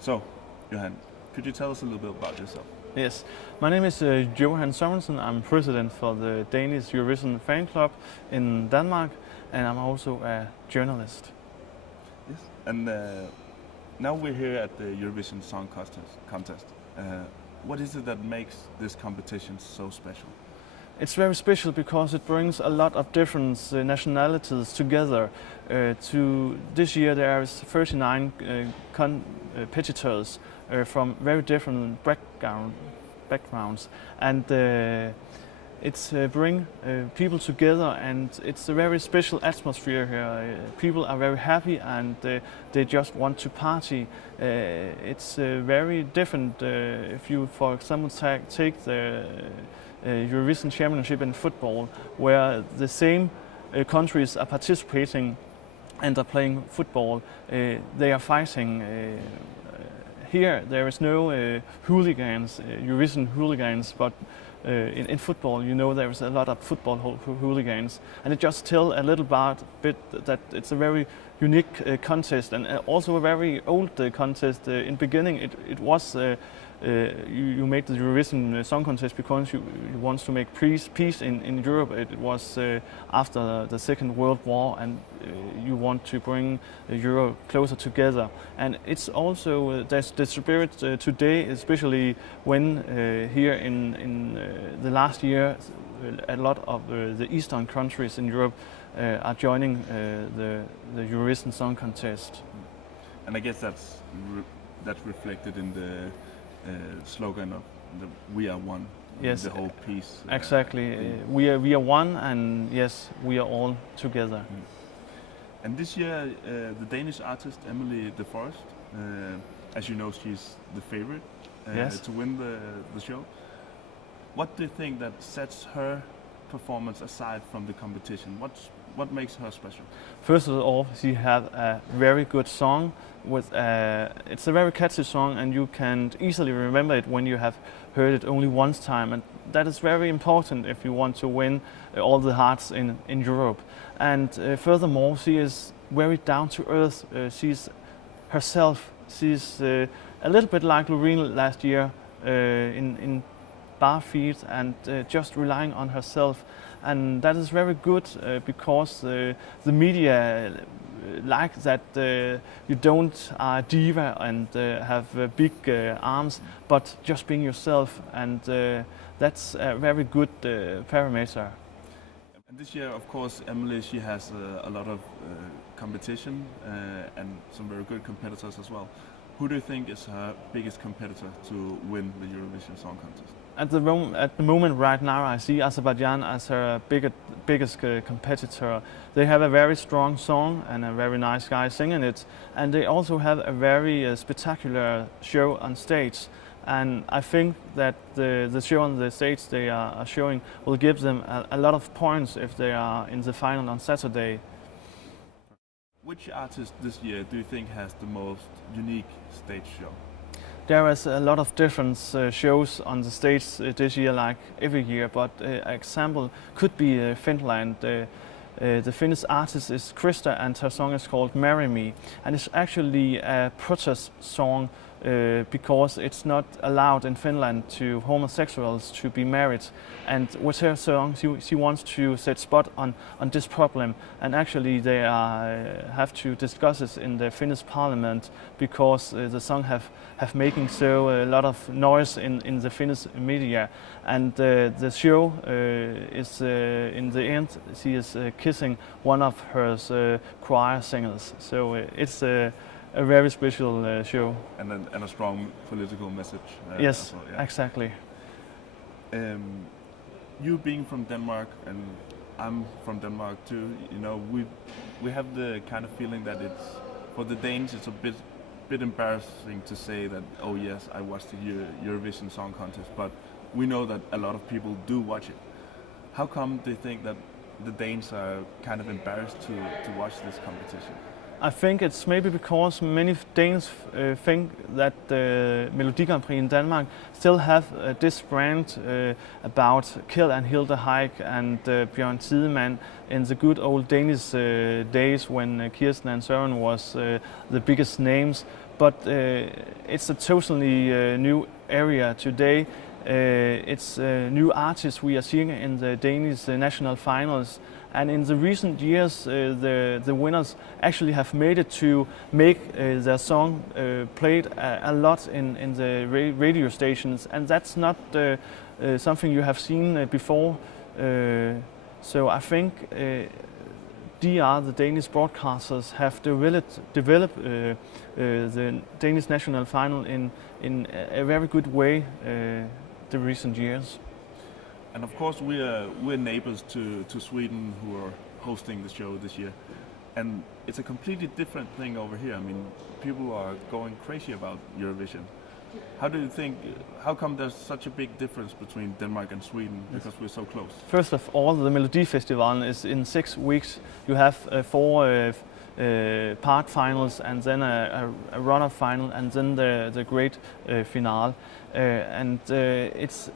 So, Johan, could you tell us a little bit about yourself? Yes, my name is Johan Sørensen. I'm president for the Danish Eurovision fan club in Denmark, and I'm also a journalist. Yes. And now we're here at the Eurovision Song Contest. What is it that makes this competition so special? It's very special because it brings a lot of different nationalities together. This year there is 39 competitors from very different backgrounds, and it's bring people together, and it's a very special atmosphere here. People are very happy, and they just want to party. It's very different if you, for example, take the Eurovision Championship in football, where the same countries are participating and are playing football. They are fighting. Here there is no hooligans, Eurovision hooligans, but in football, you know, there is a lot of football hooligans, and it just tells a little bit that it's a very unique contest, and also a very old contest. In beginning, it was you made the Eurovision Song Contest because you want to make peace in Europe. It was after the Second World War, and you want to bring Europe closer together. And it's also that's the spirit today, especially when here in the last year, a lot of the eastern countries in Europe are joining the Eurovision Song Contest. And I guess that's reflected in the slogan of "We are one." Yes, the whole piece. Exactly. We are one, and yes, we are all together. And this year, the Danish artist Emily de Forest, as you know, she's the favorite to win the show. What do you think that sets her performance aside from the competition? What makes her special? First of all, she has a very good song. It's a very catchy song, and you can easily remember it when you have heard it only once time, and that is very important if you want to win all the hearts in Europe. And furthermore, she is very down to earth. She's herself. She's a little bit like Loreen last year in bare feet, and just relying on herself. And that is very good because the media like that you don't are a diva and have big arms, but just being yourself, and that's a very good parameter. And this year, of course, Emily, she has a lot of competition and some very good competitors as well. Who do you think is her biggest competitor to win the Eurovision Song Contest? At the moment right now, I see Azerbaijan as her biggest competitor. They have a very strong song and a very nice guy singing it, and they also have a very spectacular show on stage. And I think that the show on the stage they are showing will give them a lot of points if they are in the final on Saturday. Which artist this year do you think has the most unique stage show? There is a lot of different shows on the stage this year, like every year, but an example could be Finland. The Finnish artist is Krista, and her song is called Marry Me, and it's actually a protest song because it's not allowed in Finland to homosexuals to be married. And with her song, she wants to set spot on this problem. And actually, they have to discuss it in the Finnish parliament because the song have making so a lot of noise in the Finnish media. And the show is in the end, she is kissing one of her choir singers. So it's a very special show. And a strong political message. Yes, well, yeah. Exactly. You being from Denmark, and I'm from Denmark too, you know, we have the kind of feeling that it's, for the Danes, it's a bit embarrassing to say that, oh yes, I watched the Eurovision Song Contest, but we know that a lot of people do watch it. How come do you think that the Danes are kind of embarrassed to watch this competition? I think it's maybe because many Danes think that the Melodi Grand Prix in Denmark still have this brand about Kjeld and Hilde Haik and Bjørn Tidemann in the good old Danish days when Kirsten and Søren was the biggest names. but it's a totally new area today. It's new artists we are seeing in the Danish national finals, and in the recent years the winners actually have made it to make their song played a lot in the radio stations, and that's not something you have seen before. So I think DR, the Danish broadcasters, have developed the Danish national final in a very good way the recent years. And of course we're neighbors to Sweden, who are hosting the show this year, and it's a completely different thing over here. I mean, people are going crazy about Eurovision. How do you think? How come there's such a big difference between Denmark and Sweden? Because we're so close. First of all, the Melodi Festival is in 6 weeks. You have 4 part finals, and then a runner final, and then the great finale. And it's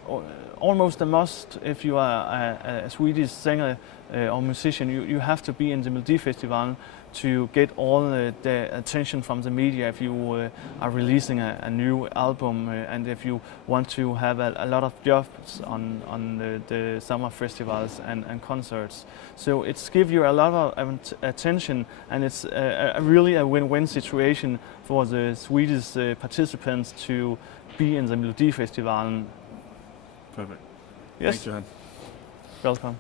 almost a must if you are a Swedish singer or musician. You have to be in the Melodi Festival to get all the attention from the media if you are releasing a new album, and if you want to have a lot of jobs on the summer festivals and concerts. So it's give you a lot of attention, and it's really a win-win situation for the Swedish participants to be in the Melodi Festival. Perfect. Yes. Thanks, Johan. Welcome.